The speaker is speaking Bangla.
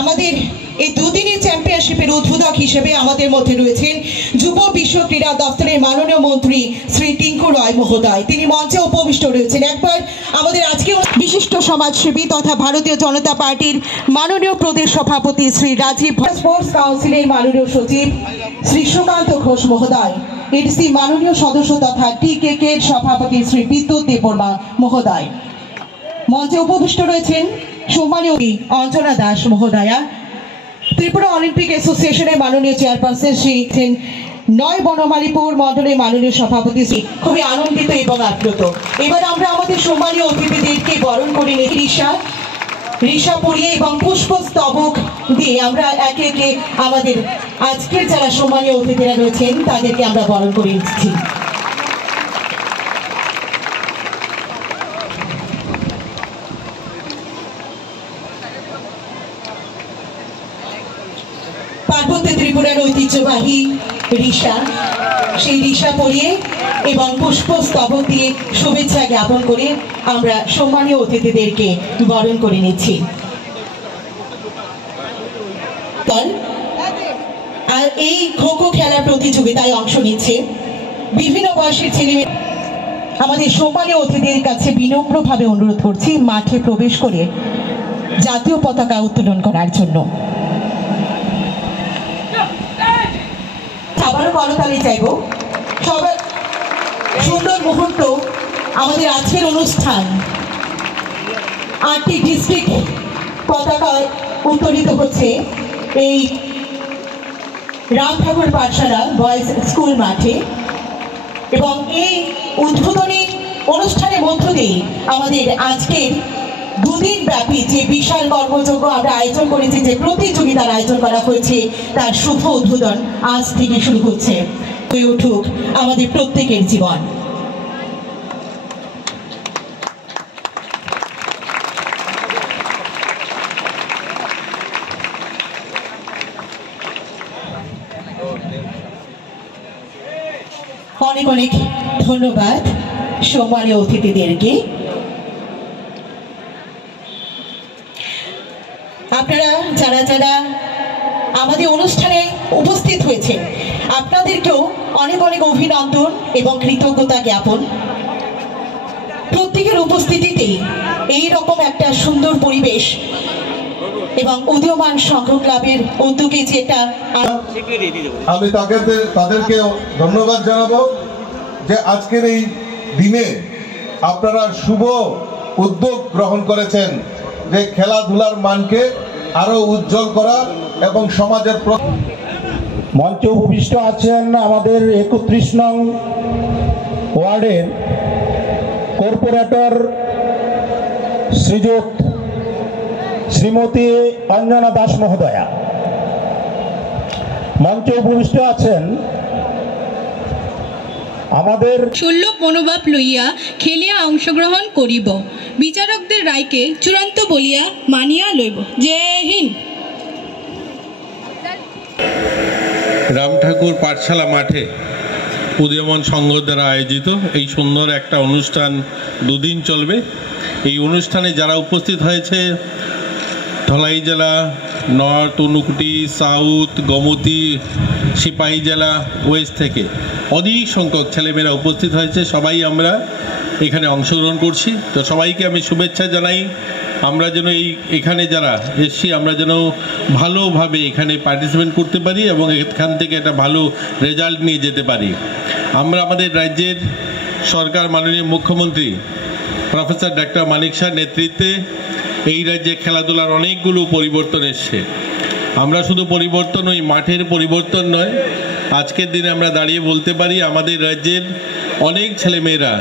আমাদের এই দুদিনের চ্যাম্পিয়নশিপের উদ্বোধক হিসেবে আমাদের মধ্যে রয়েছেন যুব বিশ্ব ক্রীড়া দপ্তরের মাননীয় মন্ত্রী শ্রী টিঙ্কু রয় মহোদয়। তিনি মঞ্চে উপবিষ্ট রয়েছেন। একবার আমাদের আজকে বিশিষ্ট সমাজসেবী তথা ভারতীয় জনতা পার্টির মাননীয় প্রদেশ সভাপতি শ্রী রাজীব, স্পোর্টস কাউন্সিলের মাননীয় সচিব শ্রী সুকান্ত ঘোষ মহোদয়, এডিসি মাননীয় সদস্য তথা টিকেকে সভাপতি শ্রী বিদ্যুৎ দেববর্মা মহোদয়। মঞ্চে উপবিষ্ট রয়েছেন সম্মানীয় অঞ্জনা দাস মহোদয়া, ত্রিপুরা অলিম্পিক অ্যাসোসিয়েশনের মাননীয় চেয়ারপারসন শ্রী নয় বনমালীপুর মন্ডলের মাননীয় সভাপতি শ্রী। খুবই আনন্দিত এবং আপ্লুত। এবার আমরা আমাদের সম্মানীয় অতিথিদেরকে বরণ করে নিই ঋষা পরিয়ে এবং পুষ্পস্তবক দিয়ে আমরা একে একে আমাদের আজকের যারা সম্মানীয় অতিথিরা রয়েছেন তাদেরকে আমরা বরণ করে নিচ্ছি। পার্বত্য ত্রিপুরার ঐতিহ্যবাহী ঋষা, সেই ঋষা পরিয়ে এবং পুষ্পস্তবক দিয়ে শুভেচ্ছা জ্ঞাপন করে আমরা সম্মানীয় অতিথিদেরকে বরণ করে নিচ্ছি। আর এই খো খো খেলার প্রতিযোগিতায় অংশ নিচ্ছে বিভিন্ন বয়সের ছেলেমেয়ে। আমাদের সম্মানীয় অতিথিদের কাছে বিনম্রভাবে অনুরোধ করছি মাঠে প্রবেশ করে জাতীয় পতাকা উত্তোলন করার জন্য। আবারও করতালি চাইব। সবার সুন্দর মুহূর্ত। আমাদের আজকের অনুষ্ঠান 8টি ডিস্ট্রিক্ট পতাকায় উত্তোলিত হচ্ছে এই রাম ঠাকুর পাঠশালা বয়েজ স্কুল মাঠে, এবং এই উদ্বোধনী অনুষ্ঠানের মধ্য দিয়ে আমাদের আজকের দুদিন ব্যাপী যে বিশাল কর্মযজ্ঞ আমরা আয়োজন করেছি, যে প্রতিযোগিতার আয়োজন করা হয়েছে, তার শুভ উদ্বোধন আজ থেকে শুরু হচ্ছে। হয়ে উঠুক আমাদের প্রত্যেকের জীবন। অনেক অনেক ধন্যবাদ সম্মানীয় অতিথিদেরকে। আপনারা যারা যারা আমাদের অনুষ্ঠানে উপস্থিত হয়েছেন আপনাদেরকেও অনেক অনেক অভিনন্দন এবং কৃতজ্ঞতা জ্ঞাপন। প্রত্যেকের উপস্থিতিতেই এই রকম একটা সুন্দর পরিবেশ এবং উদীয়মান সংঘ ক্লাবের উদ্যোগে যেটা আমি তাদেরকে ধন্যবাদ জানাবো যে আজকের এই দিনে আপনারা শুভ উদ্যোগ গ্রহণ করেছেন যে খেলাধুলার মানকে আরো উজ্জ্বল করা এবং সমাজের। মঞ্চে উপবিষ্ট আছেন আমাদের 31 নং ওয়ার্ডের কর্পোরেটর শ্রীযুক্ত শ্রীমতী অঞ্জনা দাস মহোদয়া। মঞ্চে উপবিষ্ট আছেন আমাদের ষোলো মনোভাব লইয়া খেলিয়া অংশগ্রহণ করিব, বিচারকদের রায়কে চূড়ান্ত বলিয়া মানিয়া লইব। জয় হিন্দ। রাম ঠাকুর পাঠশালা মাঠে উদীয়মান সংঘ দ্বারা আয়োজিত এই সুন্দর একটা অনুষ্ঠান দুদিন চলবে। এই অনুষ্ঠানে যারা উপস্থিত হয়েছে ধলাই জেলা, নর্থ, ঊনকোটি, সাউথ, গোমতী, সিপাহী জেলা, ওয়েস্ট থেকে অধিক সংখ্যক ছেলেমেয়েরা উপস্থিত হয়েছে। সবাই আমরা এখানে অংশগ্রহণ করছি। তো সবাইকে আমি শুভেচ্ছা জানাই। আমরা যেন এখানে যারা এসছি আমরা যেন ভালোভাবে এখানে পার্টিসিপেট করতে পারি এবং এখান থেকে একটা ভালো রেজাল্ট নিয়ে যেতে পারি। আমরা আমাদের রাজ্যের সরকার মাননীয় মুখ্যমন্ত্রী প্রফেসর ডক্টর মানিক শাহর নেতৃত্বে এই রাজ্যে খেলাধুলার অনেকগুলো পরিবর্তন এসছে। আমরা শুধু পরিবর্তন ওই মাঠের পরিবর্তন নয়, আজকের দিনে আমরা দাঁড়িয়ে বলতে পারি আমাদের রাজ্যের অনেক ছেলেমেয়েরা